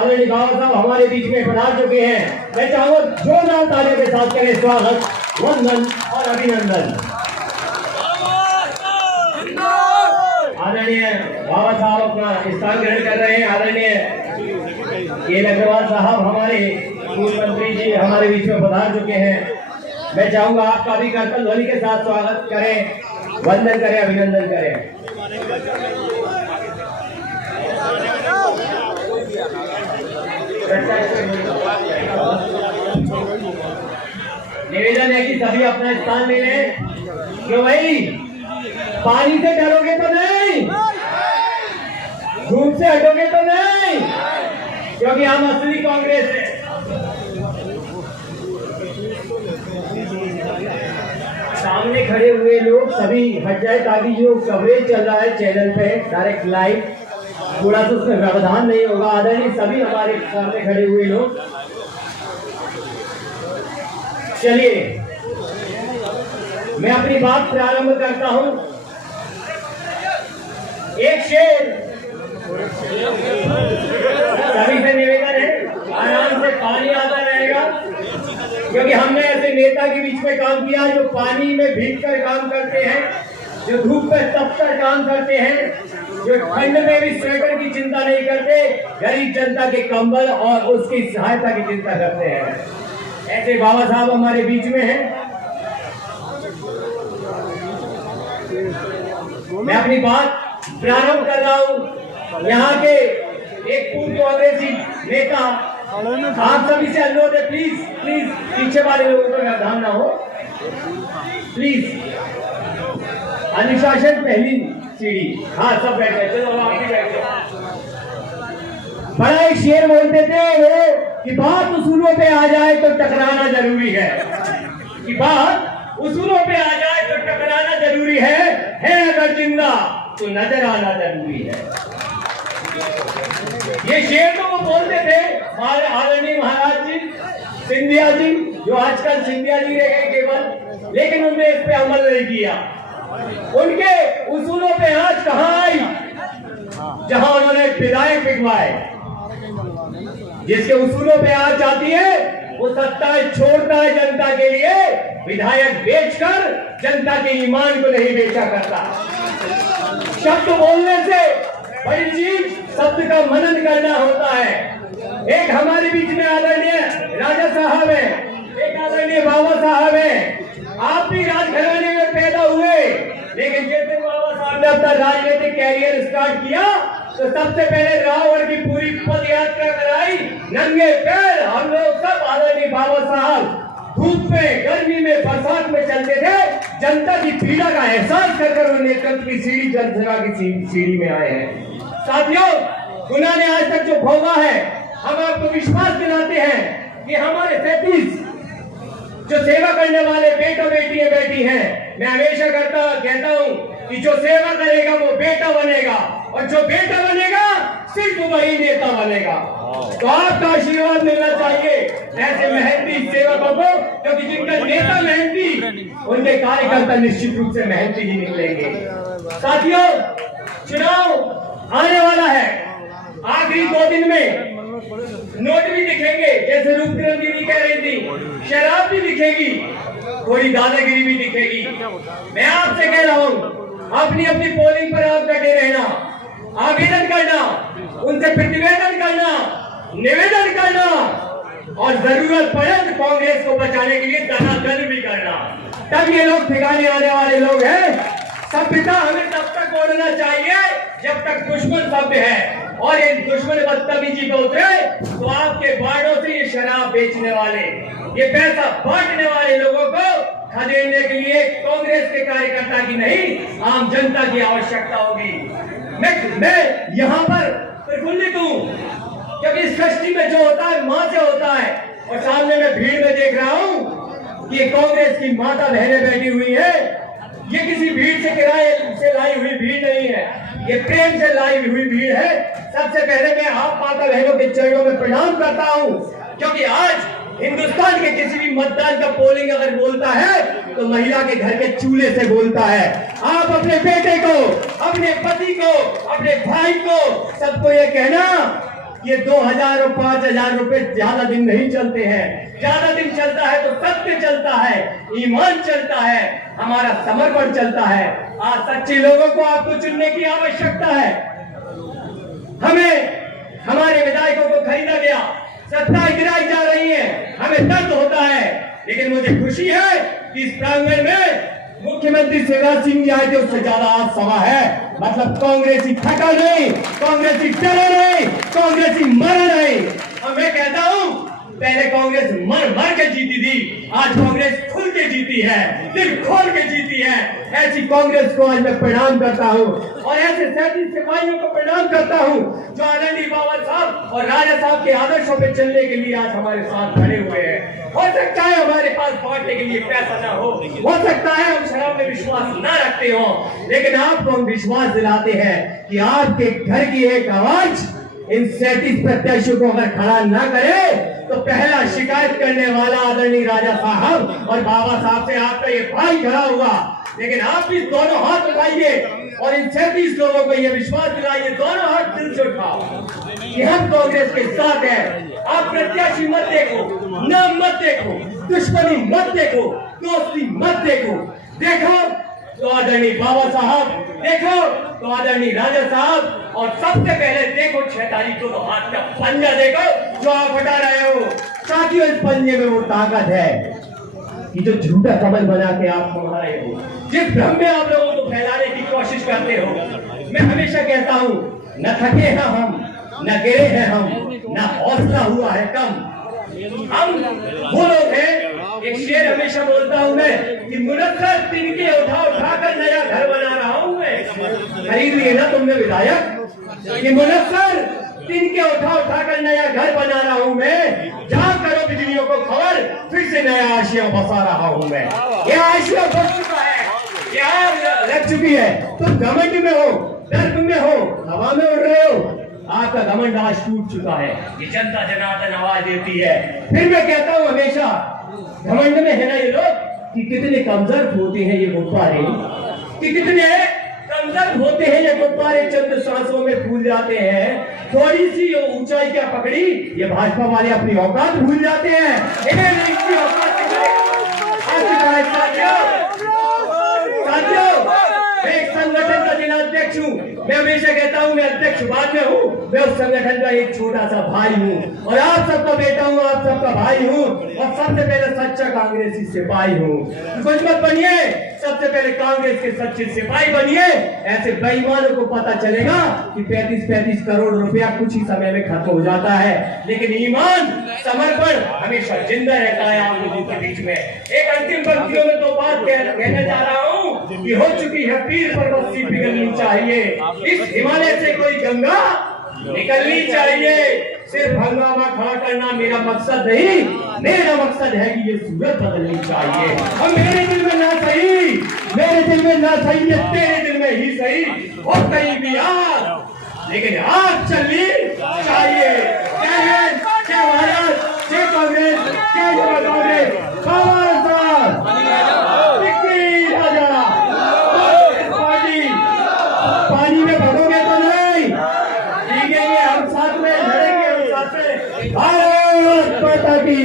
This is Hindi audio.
आदरणीय बाबा साहब हमारे बीच में पधार चुके हैं। मैं चाहूंगा जोरदार तालियों के साथ करें स्वागत, वंदन और अभिनंदन। आदरणीय बाबा साहब अपना स्थान ग्रहण कर रहे हैं। आदरणीय केएल अग्रवाल साहब हमारे पूर्व मंत्री जी हमारे बीच में पधार चुके हैं। मैं चाहूंगा आपका भी करतल ध्वनि के साथ स्वागत करें, वंदन करें, अभिनंदन करें। निवेदन है कि सभी अपना स्थान ले लें। क्यों भाई, पानी से डरोगे तो नहीं, धूप से हटोगे तो नहीं, क्योंकि हम असली कांग्रेस है। सामने खड़े हुए लोग सभी हट जाए ताकि जो कवरेज चल रहा है चैनल पे डायरेक्ट लाइव, थोड़ा सा उसमें व्यवधान नहीं होगा। आदरणीय सभी हमारे सामने खड़े हुए लोग, चलिए मैं अपनी बात प्रारंभ करता हूं। एक शेर सभी से निवेदन है, आराम से पानी आता रहेगा, क्योंकि हमने ऐसे नेता के बीच में काम किया जो पानी में भीगकर काम करते हैं, जो धूप में तपकर काम करते हैं, जो ठंड में भी स्वेटर की चिंता नहीं करते, गरीब जनता के कंबल और उसकी सहायता की चिंता करते हैं। ऐसे बाबा साहब हमारे बीच में हैं। मैं अपनी बात प्रारंभ कर रहा हूं। यहाँ के एक पूर्व कांग्रेसी नेता, आप सभी से अनुरोध है, प्लीज प्लीज पीछे वाले लोगों को व्यवधान ना हो, प्लीज। अनुशासन पहली सीढ़ी। हाँ, सब बैठे, चलो आप भी बैठे। बड़ा एक शेर बोलते थे वो कि बात उसूलों पे आ जाए तो टकराना जरूरी है, कि बात उसूलों पे आ जाए तो टकराना जरूरी है अगर जिंदा तो नजर आना जरूरी है। ये शेर तो वो बोलते थे हमारे आदरणीय महाराज जी सिंधिया जी, जो आजकल सिंधिया जी रह गए केवल, लेकिन उन्होंने इस पे अमल नहीं किया। उनके उसूलों पे आज कहां आई जहां उन्होंने विधायक बिकवाए। जिसके उसूलों पे आज जाती है वो सत्ता छोड़ता है जनता के लिए, विधायक बेचकर जनता के ईमान को नहीं बेचा करता। शब्द बोलने से बड़ी चीज शब्द का मनन करना होता है। एक हमारे बीच में आदरणीय राजा साहब है, एक आदरणीय बाबा साहब है। आप भी राजघराने में पैदा हुए, लेकिन जैसे बाबा साहब ने अपना राजनीतिक कैरियर स्टार्ट किया तो सबसे पहले रावण की पूरी पद यात्रा कराई, नंगे पैर हम लोग सब आदरणीय बाबा साहब धूप में, गर्मी में, बरसात में चलते थे, जनता की पीड़ा का एहसास कर वो नेतृत्व की सीढ़ी, जनसेवा की सीढ़ी में आए हैं। साथियों, उन्होंने आज तक जो भोगा है, हम आपको विश्वास दिलाते हैं कि हमारे 33 जो सेवा करने वाले बेटा बेटियां बैठी हैं। मैं हमेशा कहता हूं कि जो सेवा करेगा वो बेटा बनेगा, और जो बेटा बनेगा सिर्फ वही नेता बनेगा। तो आपका आशीर्वाद मिलना चाहिए ऐसे मेहनती सेवकों को, क्योंकि जिनका नेता मेहनती, उनके कार्यकर्ता निश्चित रूप से मेहनती ही निकलेंगे। साथियों, चुनाव आने वाला है। आखिरी 2 दिन में नोट भी दिखेंगे, जैसे रूपकिरण दीदी कह रही थी, शराब भी दिखेगी, थोड़ी दादागिरी भी दिखेगी। मैं आपसे कह रहा हूं, अपनी अपनी पोलिंग पर आप डटे रहना, आवेदन करना, उनसे प्रतिवेदन करना, निवेदन करना, और जरूरत पड़े तो कांग्रेस को बचाने के लिए दनादन भी करना। तब ये लोग ठिकाने आने वाले लोग हैं। सभ्यता हमें तब तक बोलना चाहिए जब तक दुश्मन सभ्य है, और ये दुश्मन बदतमीजी पे उतरे तो आपके बाड़ों से ये शराब बेचने वाले, ये पैसा बांटने वाले लोगों को खदेड़ने के लिए कांग्रेस के कार्यकर्ता की नहीं, आम जनता की आवश्यकता होगी। मैं यहाँ पर प्रफुल्लित हूँ, क्योंकि इस कश्ती में जो होता है माँ से होता है, और सामने मैं भीड़ में देख रहा हूँ कि कांग्रेस की माता बहनें बैठी हुई है। ये किसी भीड़ से किराए से लाई हुई भीड़ नहीं है, ये प्रेम से लाई हुई भीड़ है। सबसे पहले मैं आप माता बहनों के चरणों में प्रणाम करता हूँ, क्योंकि आज हिंदुस्तान के किसी भी मतदान का पोलिंग अगर बोलता है तो महिला के घर के चूल्हे से बोलता है। आप अपने बेटे को, अपने पति को, अपने भाई को, सबको ये कहना ये 2000 और 5000 रुपए ज्यादा दिन नहीं चलते हैं। ज्यादा दिन चलता है तो सत्य चलता है, ईमान चलता है, हमारा समर्पण चलता है। आज सच्चे लोगों को आपको चुनने की आवश्यकता है। हमें हमारे विधायकों को खरीदा गया, सत्ताएं गिराई जा रही है, हमें दर्द होता है, लेकिन मुझे खुशी है कि इस प्रांगण में मुख्यमंत्री शिवराज सिंह जी आए थे, उससे ज्यादा आज सभा है। मतलब कांग्रेसी थका नहीं, कांग्रेसी डरे नहीं, कांग्रेसी मरा नहीं। और मैं कहता हूं पहले कांग्रेस मर मर के जीती थी, आज कांग्रेस खुल के जीती है, दिल खोल के जीती है। ऐसी कांग्रेस को आज मैं प्रणाम करता हूं और ऐसे 37 सिपाहियों को प्रणाम करता हूं जो आनंदी बाबा साहब और राजा साहब के आदर्शों पे चलने के लिए आज हमारे साथ खड़े हुए हैं। हो सकता है हमारे पास बांटने के लिए पैसा ना हो सकता है हम शराब में विश्वास ना रखते हो, लेकिन आपको हम विश्वास दिलाते हैं कि आपके घर की एक आवाज इन 37 प्रत्याशियों को अगर खड़ा ना करे तो पहला शिकायत करने वाला आदरणीय राजा साहब और बाबा साहब से आपका ये भाई खड़ा हुआ। लेकिन आप भी दोनों हाथ उठाइए और इन 37 लोगों को ये विश्वास दिलाइए, दोनों हाथ दिल से उठाओ कि हम कांग्रेस के साथ हैं। आप प्रत्याशी मत देखो, नाम मत देखो, दुश्मनी मत देखो, दोस्ती मत देखो, देखो तो आदरणीय बाबा साहब, देखो तो आदरणीय राजा साहब, और सबसे पहले देखो 6 तारीख को तो हाथ का पंजा देखो जो आप हटा रहे हो। साथियों इस पंजे में वो ताकत है कि जो झूठा कमल बना के आप घुमा रहे हो, जिस भ्रम में आप लोगों को फैलाने की कोशिश करते हो। मैं हमेशा कहता हूँ न थके हैं हम, न गिरे हैं हम, न हौसला हुआ है कम। हम वो लोग हैं, एक शेर हमेशा बोलता हूं मैं कि मुनक्कर तिनके उठा उठा कर नया घर बना रहा हूं मैं। खरीद लिए ना तुमने विधायक कि मुनक्कर तिनके उठा उठा कर नया घर बना रहा हूं मैं। जहां करो बिजलियों को खबर, फिर से नया आशिया बसा रहा हूं मैं। यह आशिया बस चुका है, यह लग चुकी है। तुम घमंड में हो, दर्द में हो, हवा में उड़ रहे हो, आपका घमंड आज टूट चुका है। ये जनता जनार्दन आवाज देती है। फिर मैं कहता हूं हमेशा घमंड में है ना ये लोग कि कितने कमजोर होते हैं ये गुब्बारे, कि कितने कमजोर होते हैं ये गुब्बारे, चंद सांसों में फूल जाते हैं। थोड़ी सी ऊंचाई क्या पकड़ी, ये भाजपा वाले अपनी औकात भूल जाते हैं। इन्हें इसकी औकात मैं एक संगठन का जिलाध्यक्ष हूँ। मैं हमेशा कहता हूँ मैं अध्यक्ष बाद में हूँ, मैं उस संगठन का एक छोटा सा भाई हूँ और आप सबका बेटा हूँ, आप सबका भाई हूँ और सबसे पहले सच्चा कांग्रेसी सिपाही हूँ। कुछ मत बनिए, सबसे पहले कांग्रेस के सच्चे सिपाही बनिए। ऐसे बेईमानों को पता चलेगा कि 35-35 करोड़ रुपया कुछ ही समय में खत्म हो जाता है, लेकिन ईमान समर्पण हमेशा जिंदा रहता है आप लोगों के बीच में। एक अंतिम पंक्तियों में तो बात कहने जा रहा हूँ कि हो चुकी है पीर पर्वत सी पिघलनी चाहिए, इस हिमालय से कोई गंगा निकलनी चाहिए। सिर्फ हंगामा खड़ा करना मेरा मकसद नहीं, मेरा मकसद है कि ये सूरत बदलनी चाहिए। और मेरे दिल में ना सही, मेरे दिल में ना सही है, तेरे दिल में ही सही हो कहीं भी आग, लेकिन आग चलनी चाहिए। जय हिंद, जय भारत, जय कांग्रेस, जय जय कांग्रेस। पानी में भगोगे तो नहीं, भीगेंगे हम, साथ में लड़ेंगे हम, साथ में। भारत माता की